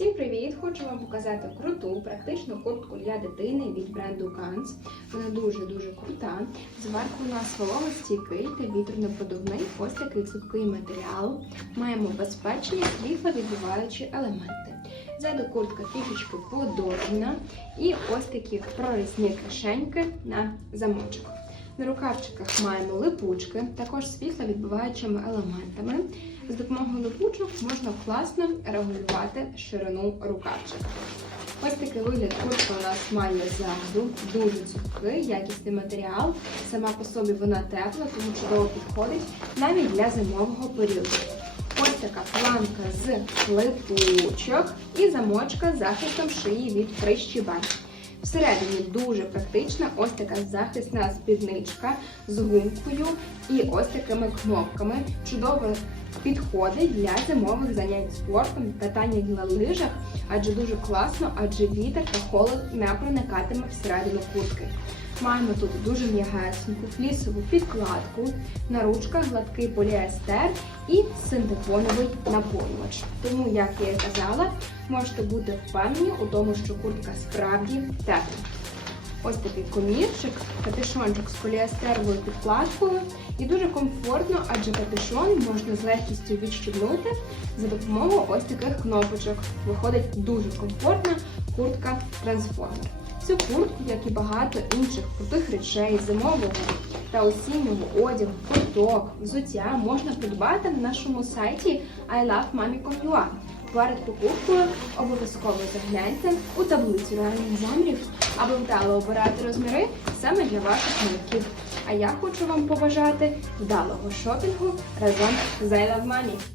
Всім привіт! Хочу вам показати круту практичну куртку для дитини від бренду Gans. Вона дуже-дуже крута. Зверху у нас волого-стійкий та вітрно-продувний ось такий цупкий матеріал. Маємо безпечні світловідбиваючі елементи. Ззаду куртка трішечки подовжена і ось такі прорізні кишеньки на замочок. На рукавчиках маємо липучки, також світловідбиваючими елементами. З допомогою липучок можна класно регулювати ширину рукавчика. Ось такий вигляд куртка у нас має ззаду, дуже цупкий, якісний матеріал. Сама по собі вона тепла, тому чудово підходить навіть для зимового періоду. Ось така планка з липучок і замочка з захистом шиї від прищібань. Всередині дуже практична ось така захисна спідничка з гумкою і ось такими кнопками. Чудово підходить для зимових занять спортом, катання на лижах, адже дуже класно, адже вітер та холод не проникатиме всередину куртки. Маємо тут дуже м'ягесеньку флісову підкладку, на ручках гладкий поліестер і синтепоновий наповнювач. Тому, як я і казала, можете бути впевнені у тому, що куртка справді тепла. Ось такий комірчик, капюшончик з поліестеровою підкладкою і дуже комфортно, адже капюшон можна з легкістю відщібнути за допомогою ось таких кнопочок. Виходить дуже комфортна куртка трансформер. Цю куртку, як і багато інших крутих речей, зимового та осіннього одягу, курток, взуття можна придбати на нашому сайті ilovemami.com.ua. Перед покупкою обов'язково загляньте у таблицю реальних замірів, аби вдало обирати розміри саме для ваших малюків. А я хочу вам побажати вдалого шопінгу разом з I Love.